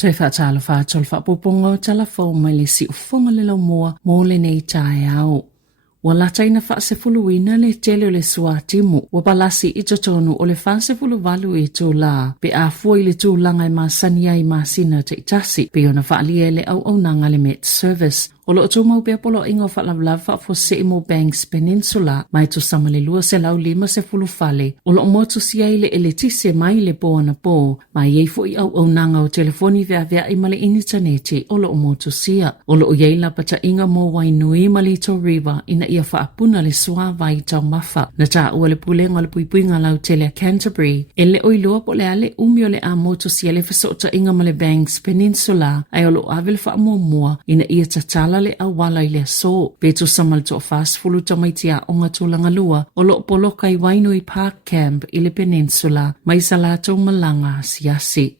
Toi whaatala whaatol whaapupongo talafo mai le si ufonga le lau moa mō le nei tae au. Wa lataina whaasefuluina le tele o le suatimu, wa balasi I totonu o le whaasefuluvalu e tō la, pe a fua I le tūlanga I māsani ai māsina te itasi, pe ona whaalia le au nanga le Met Service. O lo tu mau pia polo ingo whaalawlawa fo se imo Banks Peninsula, mai tu sama le lua se lau 5 fale. O lo motu sia ile ele tise mai le po na po, mai ei fo I au nanga o telefoni vea I male interneti o lo motu sia. O lo iei la pata inga mo wainui Malito River ina ia whaapuna le sua vai tau mafa. Na ta ua le pulenga le puipuinga lau tele Canterbury. Ele o iloa po le ale umio le a motu sia le fasota inga male Banks Peninsula, ai o lo avel wha mua ina ia tatala le awala I le so. Peto samal to fast fulu tamaitia onga tūlanga lua o lo poloka I Wainui Park Camp I le Peninsula mai salato malanga siasi.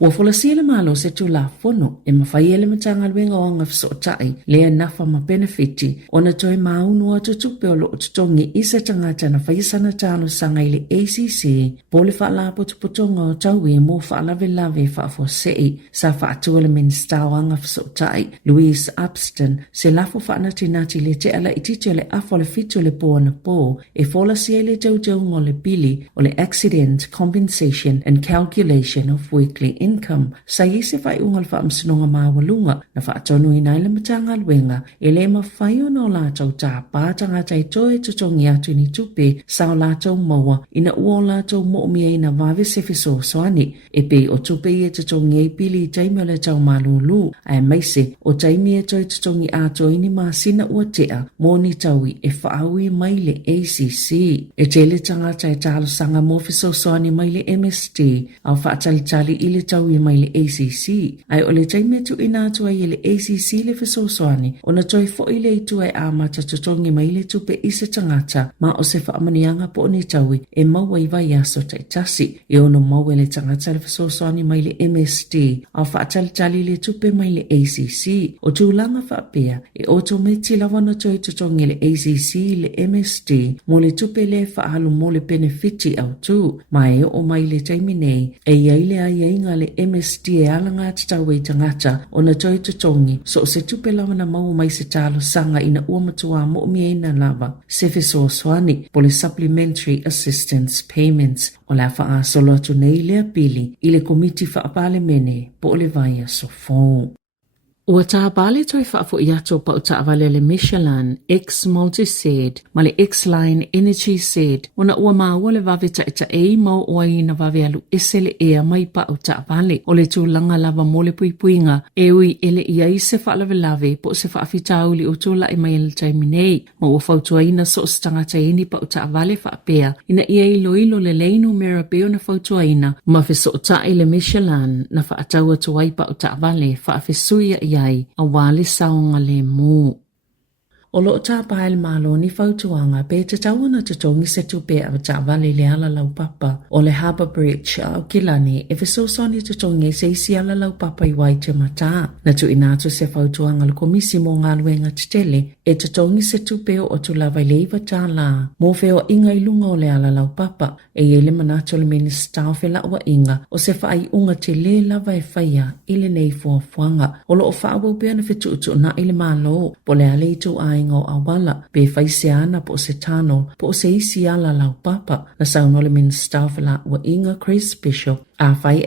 Wa folasia le malo se tu la fono e mawhai ele matanga luenga o anga fisotai lea nafa ma benefiti ona toi maunu atu tupe o lo tutongi isa tangata na whaisana talo sanga I le ACC pole whaalapo tupotonga o tau e mo whaalave whaafosei sa whaatua le minsta o anga fisotai Louise Upston se lafo whaanatinati le te ala ititi le afo le fitu le po na po e folasia le jau ngo le bili o le Accident Compensation and Calculation of Weekly Income. Sa isi whai ungal wha amsinonga mawalunga na wha atonu ina ile matanga luenga ele ma whai o no lātou tā pātanga tai toe tutongi atu ni tupe sa o lātou maua ina ua o lātou mo'omia ina wawe sefiso soani e pe o tupe e tutongi e pili taimi o le tau malulu ai maise o taimi e toi tutongi ato ini masina ua tea mo ni taui e whaaui mai le ACC e tele tangata e talo sanga mo fiso soani mai le MST au whaatalitali ile tau I mai le ACC. Ai o le taime tu ina atua I le ACC le fisosoani, o na toi fo I le itu ai amata tutongi mai le tupe isa tangata, ma o se whaamanianga po ni taui e maua I vai aso taitasi. E ono maua le tangata le fisosoani mai le MST, au whaatalitali le tupe mai le ACC. O tūlanga whaapea, e otometi lawana toi tutongi le ACC le MST, mo le tupe le whaalu mo le benefiti au tu, ma e o mai le taime nei, e iaile a iainga le MST e alanga tatau e tangata o na toi tutongi so se tupe lawa na mau mai se talo sanga ina ua matua mo mia ina lava se fiso soani po le Supplementary Assistance Payments o la faa solo atu nei lea pili I le komiti whaapale mene po le vaya sofo. Ua tāpale toi whaafo I ato pa o taawale le Michelin X Multi-Said ma le X-Line Energy Said ona ua maua le vave taita e mau oa I na vave alu esele ea mai pa o taawale o le tūlanga lava mo le puipuinga e ui ele iai se whaalave lave po se whaafitauli o tūla e mai ele taiminei ma ua whautua ina so stangata eni pa o taawale whaapea ina ia ilo le leino mera peo na whautua ina ma fiso o tae le Michelin na whaataua tuai pa o taawale whaafisuia ai a wale saonga le mu. O lo ta pael malo ni fautuanga pe te tawana te tongi se tupe a taawale le ala lau papa o le Harbour Bridge a o kilani e fesosoni te tongi se isi ala lau papa I wai te mata. Na tu inatu se fautuanga le komisi mo ngā luenga te tele e te tongi se tupe o tu lava leiva Tala. Mo feo inga ilunga o le ala lau papa e ele manato le minista o fela ua inga o se fai unga te le lava e faya ile nei fuafuanga. O lo o faawo pia na fetuutu na ile malo po le ale itu ai o awala pe faise ana po se tano po se isi ala lau papa na sauno le minsta fela ua inga Chris Bishop a fai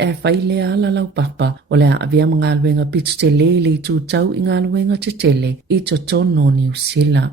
le ala lau papa o le avia mga luenga pitu te le tu tau inga luenga te tele I totono New Zealand.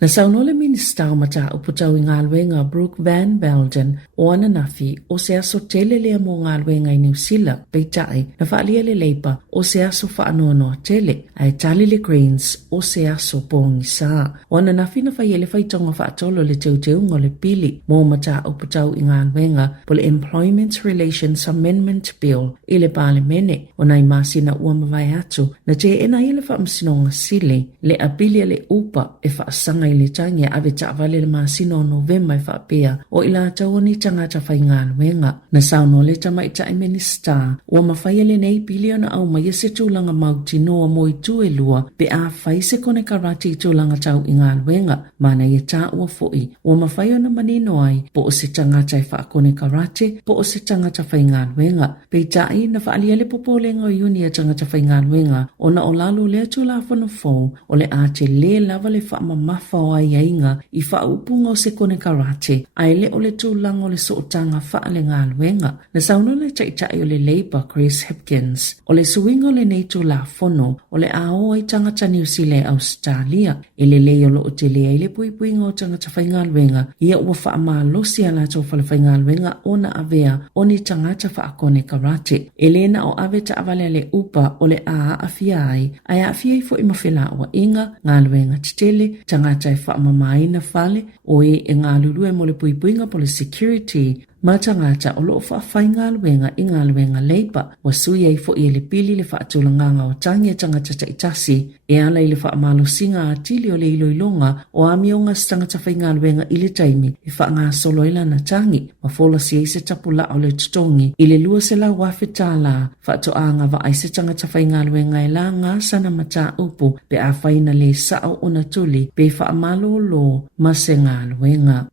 Na sauno le minsta o mata o putau I ngā luenga Brooke Van Belden o ananafi o se aso tele lea mo ngā luenga I New Zealand peitai na whaalia le leipa o se aso whaanono tele ai tali le Greens o se aso pongi sa. O ananafi na whaiele whaitonga whaatolo le teuteunga le pili mo mata o putau I ngā luenga po le Employment Relations Amendment Bill I le pale mene o nai masina ua mawai atu na te ena I le whaamsinonga sile le abilia le upa e whaasanga ngai le tangi ave ta'avale le masino November i whaapea o ila tau ni tangata whainga luenga. Na sauno le tamaitai minister ua mawhaia le nei biliona au mai se tūlanga mauti noa mo i tue lua pe a whai se kone karate i tūlanga tau i ngā luenga. Mana i tā ua foi ua mawhaia na manino ai po o se tangata i whaakone karate po o se tangata whainga luenga. Pe tai na whaalia le popolenga o iuni a tangata whainga luenga o na o lalu le tūla whanu fō o le a te le lava le wha mamafa o ai ainga i wha upunga o se kone karate ai le o le tūlanga o le sootanga wha le ngā luenga. Na sauno le taitai o le Labour Chris Hipkins o le suingo le nei tūla whono o le ao ai tangata New Zealand Australia e le leo lo o te lea i le puipuinga o tangata whainga luenga ia ua wha amalosi ala tō whale whainga luenga o na avea o ni tangata wha akone karate. E lena o ave ta avale le upa o le a afia ai afia i fo i mawhela o inga ngā luenga titele tangata e wha mamai na whale o e ngā lulue mo le puipuinga po le security ma tangata o loo whaafai ngā luenga i ngā luenga Labour wa sui ai fo i le pili le whaatulanganga o tangi tangata taitasi e ala i le whaamalo singa a tili o le iloilonga o amionga tangata whai ngā luenga i le taimi i wha ngā solo ila na tangi ma fola si eise tapula o le tutongi i le lua se la wafe Tala whaatoanga wa aise tangata whai ngā luenga i la ngā sana mata upu pe a whaina le sao o na tuli pe whaamalo lo ma se ngā luenga.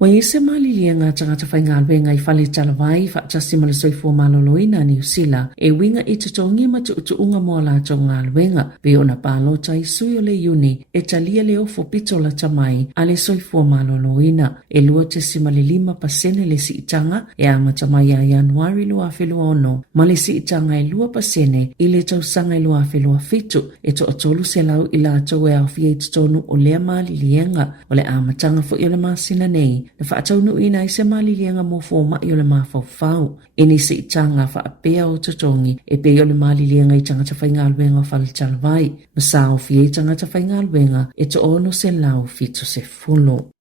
Wa ese malilia ngā tangata whai ngā luenga i whale talawai whaatasi ma le soifua maloloina New Zealand e winga i tutongi ma tuutuunga moa la tau ngā luenga pe ona pālota i sui o le uni e talia le ofo pito la tamai a le soifua maloloina e lua te si ma le 5% le si itanga e ama tamai a Januari lua whelua ono ma le si itanga e 2% i le tausanga e lua whelua fitu e to atolu se lau i la tau e au fia i tutonu o lea malilienga o le amatanga fo i o le masina nei na whaataunu ina i se malilianga mo fōma i o le mawhau. E ni se itanga whaapea o tutongi e pe o le malilianga i tangata whainga luenga o whale talawai. Masa o fie i tangata whainga luenga e to ono se lau fito se fulo.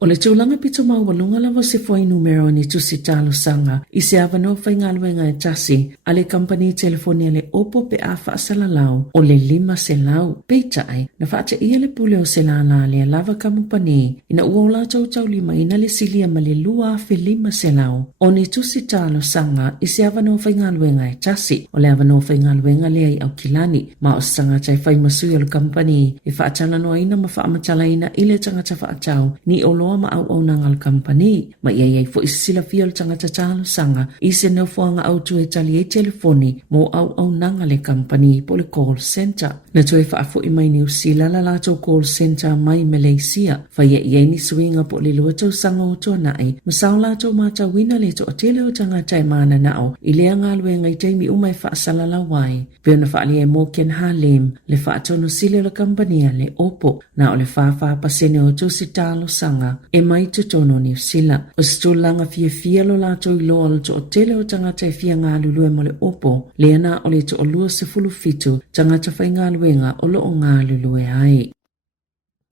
O le tūlanga pito maualunga lava se foi numero ni tusi talo sanga i se avano whainga luenga e tasi a le company telefonia le opo pe a whaasala lau o le 5 se lau. Peitai na whaata ia le pule o se lana le lava kamupani ina uola tau lima ina le silia ma le lua fe 5 se lau. O ni tusi talo sanga i se avano whainga luenga e tasi o le avano whainga luenga le ai au kilani ma o sanga tai whai masui o le company e whaatala noa ina ma whaamatala ina i le tangata whaatau ni o ma au au nangal company ma ia fo isila fiol tangata talo sanga i se no fuanga au tu e tali e telefoni mo au nangale company po le call center na tu e fa fo i mai New Zealand la lato call center mai Malaysia fa ia ni swinga po le luto sanga o to nai ma saula to mata wina le to tele o tangata e mana nao i le anga luenga i taimi umai fa sala la wai pe na fa le mo ken halim le fa to no sile le company le opo na o le fa pasene o tu sitalo sanga e mai te tono New Zealand. O stulanga fia lo lato i loa lo to o tele o tangata e fia ngā lulue mo le opo, le ana o le to o lua se fulu fitu, tangata whai ngā luenga o lo o ngā lulue ai.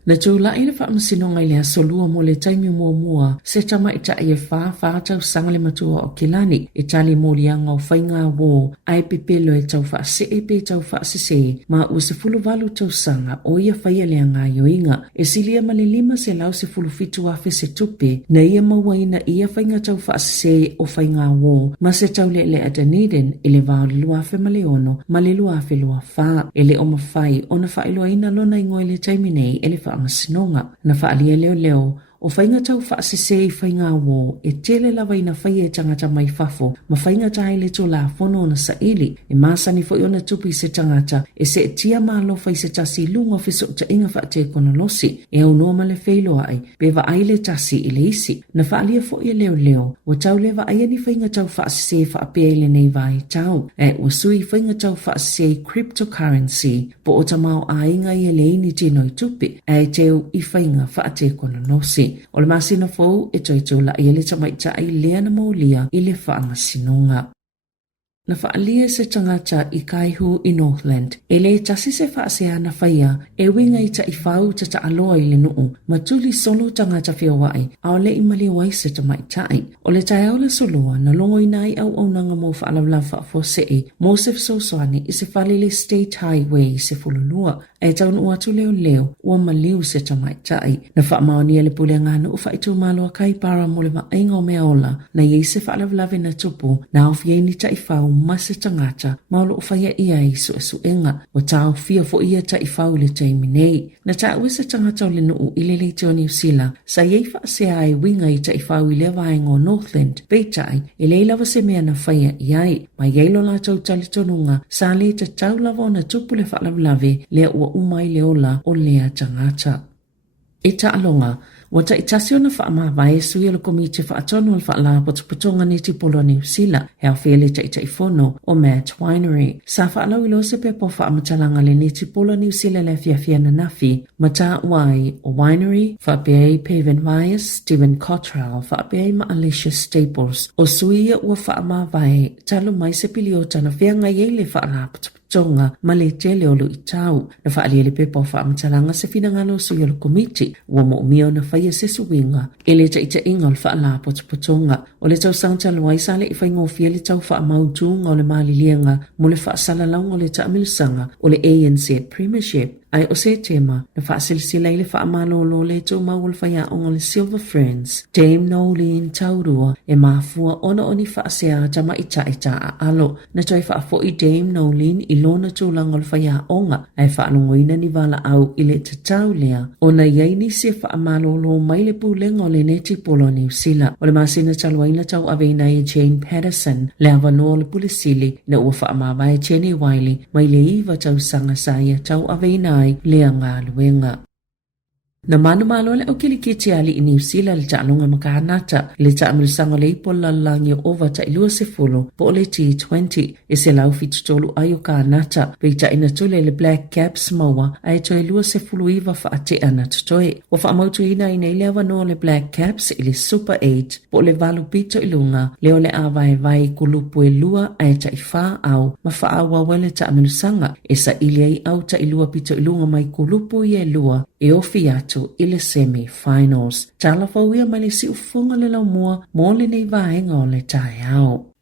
Na tūla i le whaamasino ngai lea solua mo le taimi mua se tama i ta i e whaatau sanga le matua o Kilani e tali mo lianga o whainga wō ai pepelo e tau whaase e pe tau whaasese ma ua se fulu valu tau sanga o ia whaia lea ngā yoinga e silia ma le 5 se lau se fulu fitu afe se tupe na ia mawaina ia whainga tau whaasese o whainga wō ma se tau le a Dunedin e le vau le lua afe ma le ono ma le lua afe lua wha e le o mawhai o na whailua ina lona ingoi le taimi nei e le Sinonga na whaalia leo o whainga tau whaasese i whainga wō e tele lawa ina whai e tangata mai whafo ma whainga tae le tō la whono na saili e māsani fo iona tupi se tangata e se e tia mālo whai se tasi lunga fiso ta inga whaate konolosi e au noma le whailoa ai bewa ai le tasi i le isi na whaalia fo i leo wa tau lewa ai ni whainga tau whaasese whaapea le nei vai tau e wa sui whainga tau whaasese cryptocurrency po o tamau a inga i leini tino i tupi e teo i whainga whaate konolosi. O le masina fou e toitola i le tamaita i lea na maulia i le whaangasinonga. Na whaalia se tangata i kaihu i Northland. E le tasi se whaasea na whaia e winga i ta i whau ta ta aloa i le nuu. Ma tuli solo tangata whiawai a le i mali wai se tamaitai. O le tai au le soloa na longo i nai au nanga mo whaalawla whaafosei. Mo se fsoswani i se whalile State Highway i se fululua. e taun ua tu leo ua maliu se tamaitai na whaamaonia le pule ngānu u whaitu mālua kai para mo le mainga o mea ola na iei se whaalavlawe na tupu na awhiei ni tai whau mase tangata maulo u whaia ia i suenga o tau fia fo ia tai whau le taimi nei na ta ue se tangata o le nuu i le leiteo New Zealand sa iei whaasea ai winga i tai whau i le vaenga o Northland peitai i leila se mea na whaia iai mai yeilo la tau tali tonunga sa le ta tau lava na tupu le whaalavlawe lea ua umai le ola o lea tangata. E ta alonga, wata itasio na whaamawai sui lo komite whaatono al whaala potopotonga ni tipolo New Zealand hea whiele ta ita ifono o Matt Winery. Sa whaalau ilo se pepo whaamatalanga le ni tipolo New Zealand le fiafia na nafi, mata wai o Winery, whaapea Paven Vyas, Stephen Cottrell, whaapea ma Alicia Staples, o sui ua whaamawai talo mai se piliota na whianga yeile whaala tonga male tele olu i tau na whaaliele pepa o whaamatalanga se finangalo sui alo komiti ua mo umio na whaia se suwinga ele ta ita inga ol whaala potopotonga o le tau sangta loai sale i whaingofia le tau whaamautunga o le malilienga mo le whaasalalang o le ta amilusanga o le ANC Premiership ai o se tema na whaasilsila i le whaamalolo le tau maul whaia o le Silver Friends Dame Nolene Taurua e mafua ona oni whaasea tama ita a alo na toi whaafo i Dame Nolene i lona tūlanga le whaia onga ai whaalongoina ni wala au i le tatau lea o na iaini se whaamalolo mai le pūlenga o le neti polo New Zealand o le masina taluaina tau aveina i Jane Patterson le avanoa le pulisili na ua whaamawai Jenny Wiley mai le iwa tau sanga saia tau aveina ai lea ngā luenga. Na manu malo le o kilikiti ali i New Zealand le ta'alonga makahanata le ta'amilusanga le ipo lalangi o ova ta ilua se folo po le T20 e se lau fitutolu ayo kahanata pe ta ina tule le Black Caps maua ai to ilua se fulu iwa whaate ana tutoe. O whaamautu ina ina ile awanoa le Black Caps ili Super 8 po le valu pito ilunga leo le awai vai kulupu e lua ai ta ifa au ma whaawa wale ta'amilusanga e sa ili ai au ta ilua pito ilunga mai kulupu i e lua e ofi atu i le semi-finals. Tala fauia mai le si ufunga le lau mua mo le nei vaenga o le tae au.